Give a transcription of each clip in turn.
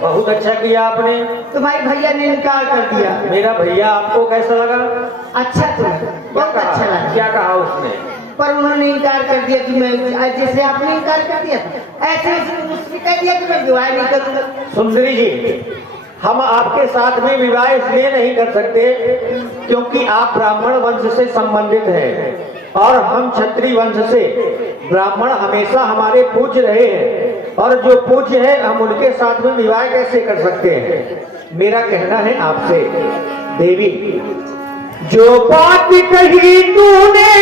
बहुत अच्छा किया आपने। तुम्हारे भैया ने इनकार कर दिया। मेरा भैया आपको कैसा लगा? अच्छा तो बहुत अच्छा लगा। क्या कहा उसने? पर उन्होंने इनकार कर दिया कि मैं, जैसे आपने इनकार कर दिया ऐसे उसने कह दिया कि मैं विवाह नहीं करूंगा। सुंदरी जी, हम आपके साथ में विवाह इसलिए नहीं कर सकते क्योंकि आप ब्राह्मण वंश से संबंधित हैं और हम क्षत्रिय वंश से। ब्राह्मण हमेशा हमारे पूज्य रहे हैं और जो पूज्य है हम उनके साथ में विवाह कैसे कर सकते हैं। मेरा कहना है आपसे, देवी जो बात कही तूने,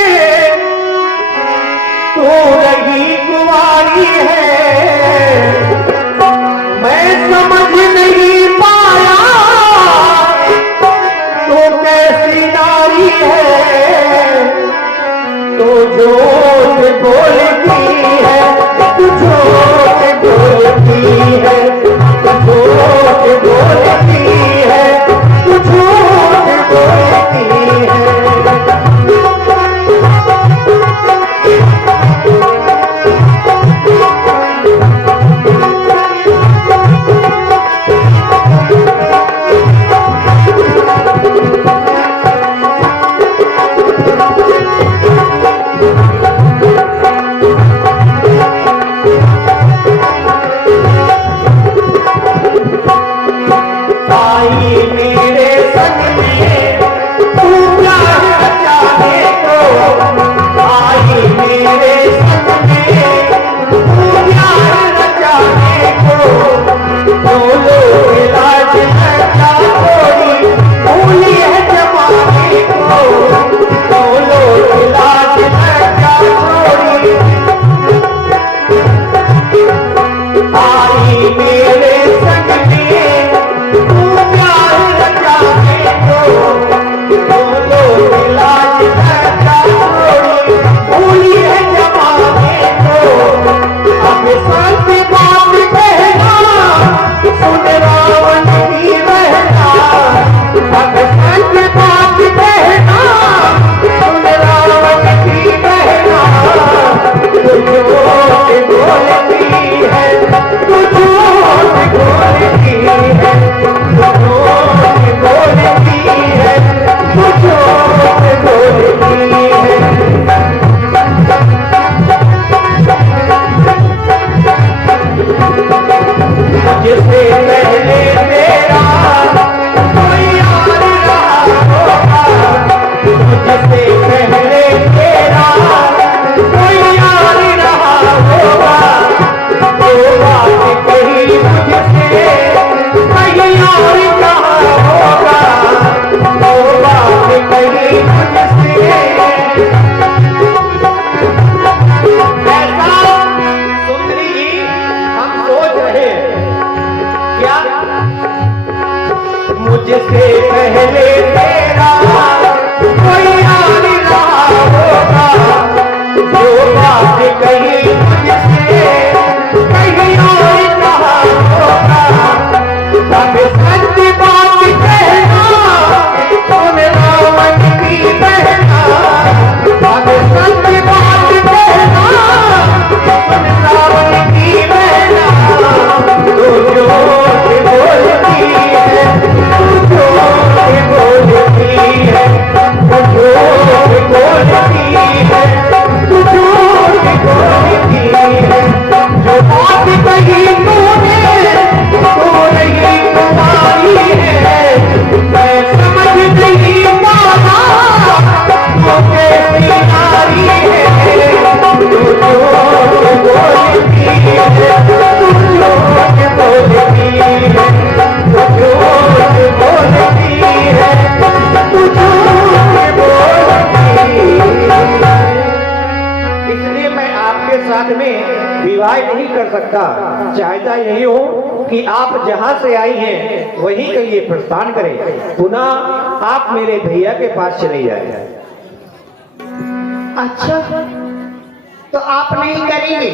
तू रही कुंवारी है, मैं समझ नहीं पाया तो कैसी नारी है। तो झूठ बोलती है, तू झूठ बोलती है, तू झूठ बोलती है, तू झूठ बोलती है। मुझसे पहले तेरा कोई और रहा होगा, जो बात कही मुझसे कहीं और कहा होगा। अब सच बात कहना तुम रावण की बहना, अब सच बात कहना तुम रावण की बहना। तो झूठ बोलती है, विवाह नहीं कर सकता। चाहता यही हो कि आप जहां से आई हैं वहीं के लिए प्रस्थान करें, पुनः आप मेरे भैया के पास चले जाए। अच्छा तो आप नहीं करेंगे?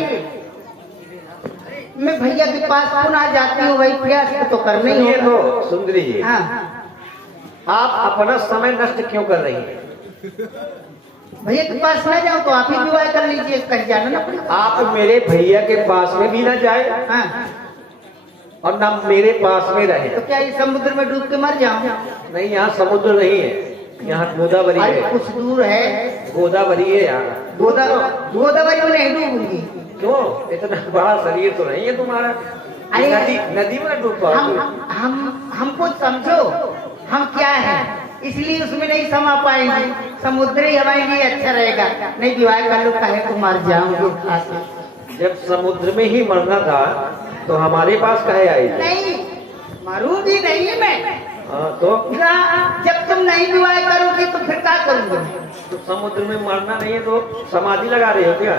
मैं भैया के पास पुनः जाती हूँ, वही प्रयास तो करना ही है। तो सुंदरी जी, हाँ। आप अपना समय नष्ट क्यों कर रही हैं? भैया के पास न जाओ तो आप ही विवाह कर लीजिए, कहीं जाना ना पड़ेगा। आप मेरे भैया के पास में भी ना जाए हाँ। और ना मेरे पास में रहे। तो क्या इस समुद्र में डूब के मर जाऊं? नहीं, यहाँ समुद्र नहीं है, यहाँ गोदावरी अरे है। कुछ दूर है। गोदावरी है यहाँ। गोदावरी में नहीं डूबूंगी। क्यों? इतना बड़ा शरीर तो नहीं है तुम्हारा। अरे नदी में डूब पाओगे? हमको समझो, हम क्या है, इसलिए उसमें नहीं समा पाएंगे। समुद्र ही हमारे लिए अच्छा रहेगा। नहीं विवाह कर लो, कहे तो मर जाऊंगे। जब समुद्र में ही मरना था तो हमारे पास कहे आई थी? नहीं, मरूंगी नहीं मैं। तो जब तुम नहीं विवाह करोगे तो फिर क्या करूंगा? तो समुद्र में मरना नहीं है तो समाधि लगा रहे हो क्या?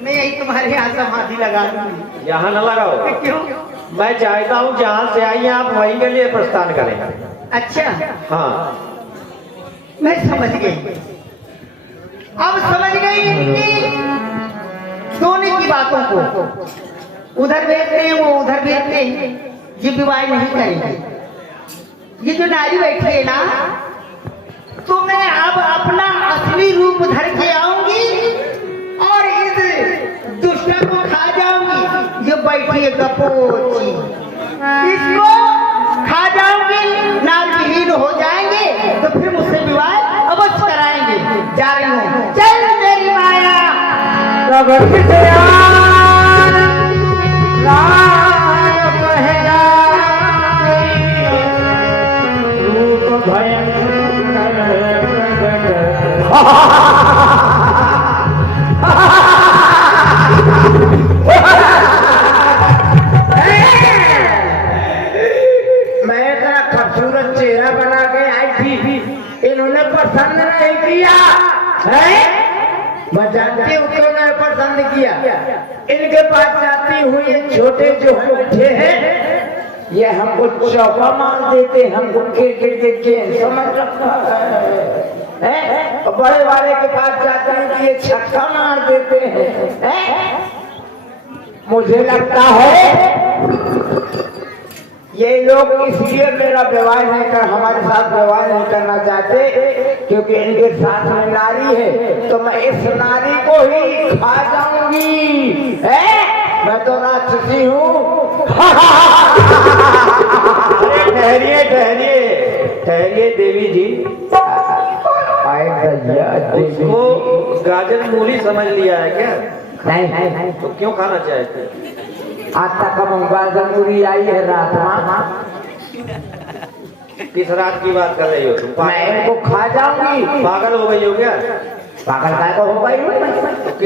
मैं यही तुम्हारे यहाँ समाधि लगा दूंगी। यहाँ न लगाओ। क्यों? मैं चाहता हूँ जहाँ से आई हैं आप वहीं के लिए प्रस्थान करें। अच्छा, हाँ, मैं समझ गई। अब समझ गई कि दोनों की बातों को। उधर भेजते हैं, वो उधर भेजते हैं। ये विवाह नहीं करेंगे। ये जो नारी बैठी है ना, तो मैं अब अपना असली रूप धर के आऊंगी और इस दुष्ट को खा जाऊंगी। ये बैठी है गपोची, इसको खा जाऊंगी, नारविहीन हो जाएंगे तो फिर मुझसे विवाह अवश्य कराएंगे। जा रही हूँ, चल मेरी माया। मैं इतना खूबसूरत चेहरा बना के आई थी, इन्होंने पसंद नहीं किया है। मैं जानती हूँ क्यों नहीं पसंद किया। इनके पास जाती हुई ये छोटे जो बैठे हैं, ये हमको चौका मार देते, हमको के समझ रखा है। बड़े वाले के पास जाते हैं कि ये छक्का मार देते हैं। मुझे लगता है ये लोग इसलिए मेरा विवाह नहीं कर, हमारे साथ विवाह नहीं करना चाहते क्योंकि इनके साथ में नारी है, तो मैं इस नारी को ही खा जाऊंगी। मैं तो राक्षसी हूँ। अरे ठहरिए ठहरिए ठहरिए देवी जी। उसको गाजर मूली समझ लिया है क्या? नहीं, तो क्यों खाना चाहते? आज तक हम गाजर आई है रात में। किस रात की बात कर रही हो तुम? मैं इनको खा जाऊंगी। पागल हो गई हो क्या? पागल का तो हो गई,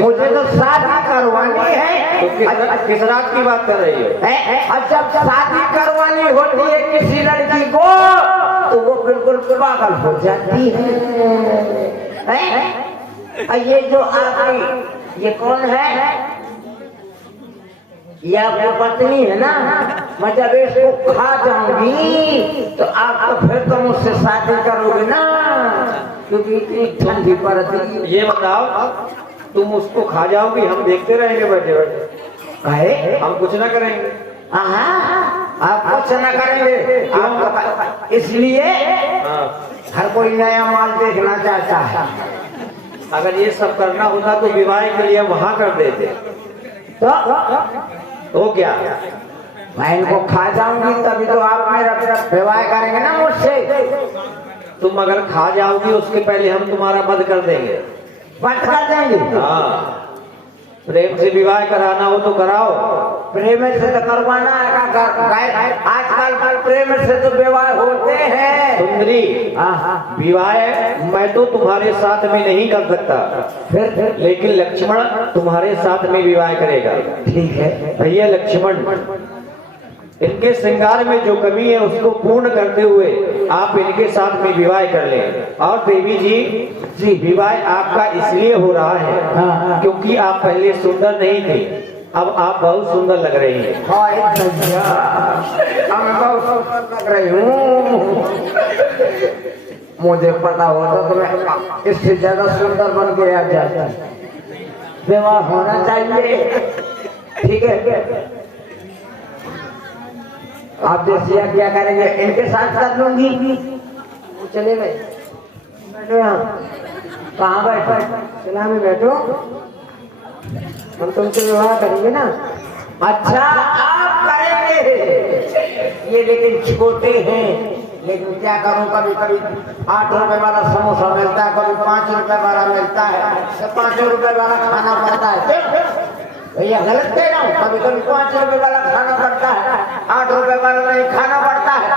मुझे तो शादी करवानी है। तो किस रात की बात कर रही हो? और जब शादी करवानी होती है किसी लड़की को तो वो बिल्कुल पागल हो जाती है। और ये जो आपकी ये कौन है? ये आपकी पत्नी है ना। मैं जब इसको खा जाऊंगी तो आप तो फिर तो मुझसे शादी करोगे ना, क्योंकि इतनी ठंडी पड़ती। ये बताओ, तुम उसको खा जाओगी, हम देखते रहेंगे बैठे बैठे? कहे हम कुछ ना करेंगे। आप कुछ न करेंगे आप, इसलिए हर कोई नया माल देखना चाहता है। अगर ये सब करना होता तो विवाह के लिए वहां कर देते। तो क्या? मैं इनको खा जाऊंगी तभी तो आप मेरा विवाह करेंगे ना मुझसे। तुम अगर खा जाओगी उसके पहले हम तुम्हारा वध कर देंगे। वध कर देंगे? हाँ, प्रेम से विवाह कराना हो तो कराओ। प्रेम से तो करवाना है। आजकल प्रेम से तो विवाह होते हैं। सुंदरी, विवाह मैं तो तुम्हारे साथ में नहीं कर सकता, फिर लेकिन लक्ष्मण तुम्हारे साथ में विवाह करेगा। ठीक है भैया लक्ष्मण, इनके श्रृंगार में जो कमी है उसको पूर्ण करते हुए आप इनके साथ में विवाह कर लें। और देवी जी, विवाह आपका इसलिए हो रहा है क्योंकि आप पहले सुंदर नहीं थे, अब आप बहुत सुंदर लग रही हैं। मैं बहुत सुंदर लग रही हूँ। मुझे पता होता तो मैं इससे ज्यादा सुंदर बन के आ जाता। विवाह होना चाहिए, ठीक है। आप देखिए क्या करेंगे, इनके साथ कर लूंगी। वो चले गए, बैठो यहाँ। कहाँ बैठो? चला में बैठो, हम तुमसे विवाह करेंगे ना। अच्छा, आप करेंगे? छोटे हैं, लेकिन क्या करूं, कभी कभी 8 रुपए वाला समोसा मिलता है, कभी 5 रुपए वाला मिलता है, तो 5 रुपए वाला खाना पड़ता है। भैया गलत कह रहा हूँ, कभी कभी 5 रुपए वाला खाना पड़ता है, 8 रुपए वाला नहीं खाना पड़ता है।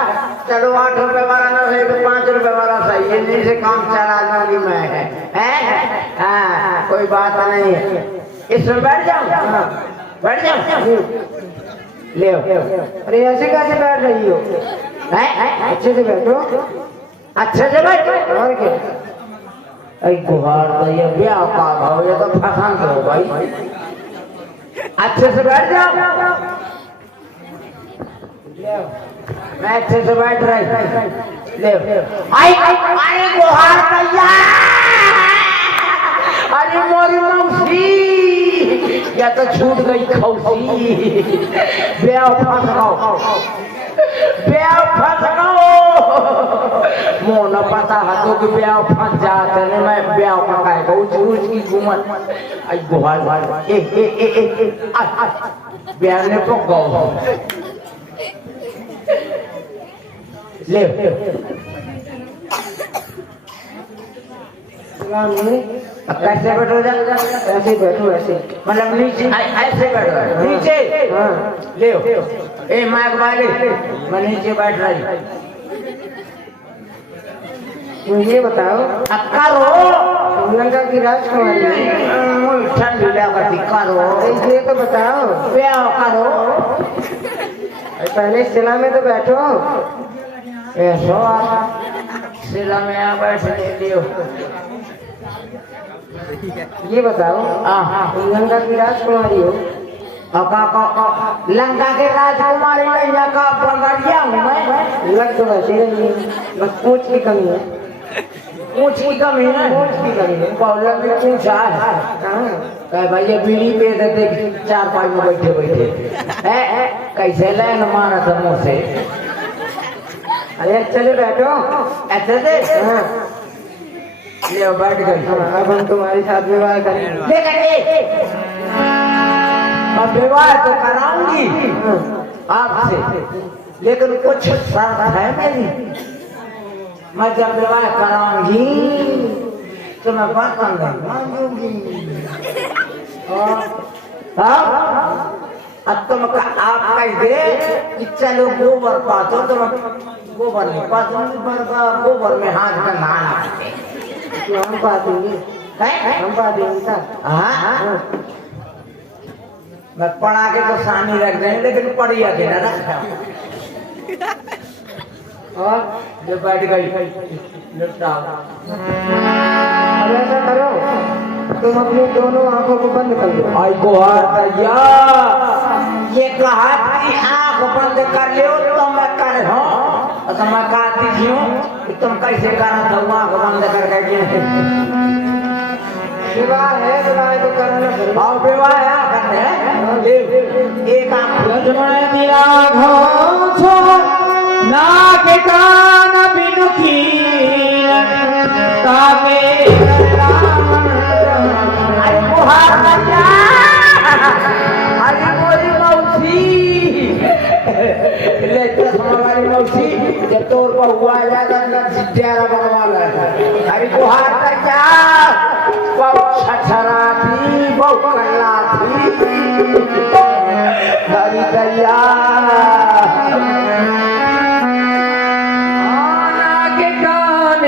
चलो 8 रुपए वाला ना सही तो 5 रुपए वाला सही, इन्हीं से काम चला लूंगी मैं है? हाँ, कोई बात नहीं है। इसमें बैठ जाऊँ, बैठ जाऊँ, ले अरे ऐसे कैसे बैठ रही हो? अच्छे से बैठो, अच्छे से बैठ। और क्या? अरे गुहार तो ये ब्याह का भाव, ये तो फसान हो भाई। अच्छे से बैठ जाओ, मैं अच्छे से बैठ रही। ले अरे गुहार भैया, अरे मोरी मौसी, या तो छूट गई खौसी। ब्याह फंस गओ, ब्याह फंस गओ। मोह न पता है तो कि ब्याह फंस जाते नहीं, मैं ब्याह पकाएगा उच की घूमत। आई गुहार ब्याह ने पक गओ। ले कैसे बैठो? ऐसे बैठो, ऐसे मतलब नीचे ऐसे बैठो, नीचे। हाँ। ले ए माइक वाले, मैं नीचे बैठ रही। मुझे बताओ, करो लंका की राजकुमारी ठंडी लगती, करो ये तो बताओ। ब्याह करो। पहले सिला में तो बैठो। ऐसो सिला में यहाँ बैठने दियो। ये बताओ, लंका की राजकुमारी हो? लंका के राजकुमारी नहीं का बगड़िया हूँ मैं। लग तो वैसे ही नहीं है, बस पूछ की कमी है। पूछ की कमी है, पूछ की कमी है। पौला में पूछा है। कहाँ? कह भाई ये बीड़ी पे देते 4-5 में बैठे बैठे है, कैसे लाइन मारा था मुँह से। अरे चले बैठो, ऐसे से हाँ। ले बैठ गई। हाँ, अब हम तुम्हारे साथ विवाह करेंगे। ले गए, अब विवाह तो कराऊंगी आपसे, लेकिन कुछ शर्त है मेरी। मैं जब विवाह कराऊंगी तो मैं बर्तन नहीं मांगूंगी। अब तुम आप कह दे कि चलो गोबर पातो, तो मैं गोबर नहीं पातूंगी, गोबर में हाथ में नहाना। तो हम पा देंगे, हम पा देंगे। हाँ, मैं पढ़ा के तो सानी रख देंगे, लेकिन पढ़िया के ना रखा। और जो बैठ गई निपटाओ। अब ऐसा करो, तुम अपनी दोनों आंखों को बंद कर लो। आई गुहार भैया, ये कहा कि आंख बंद कर लो तो मैं कर हूँ, तो मैं कहती हूँ कि तुम कैसे करा था आंख बंद करके। विवाह है, विवाह तो करना पड़ेगा। और विवाह करने एक आंख नाक कान बिनुखी ताके अरे गुहार भैया, अरे मोरी मौसी, ले हमारी मौसी जब तोर पर हुआ जाएगा जिद्यारा बनवा ले। अरे गुहार भैया, बहुत छछरा थी, बहुत कल्ला थी। हरी भैया नाक कान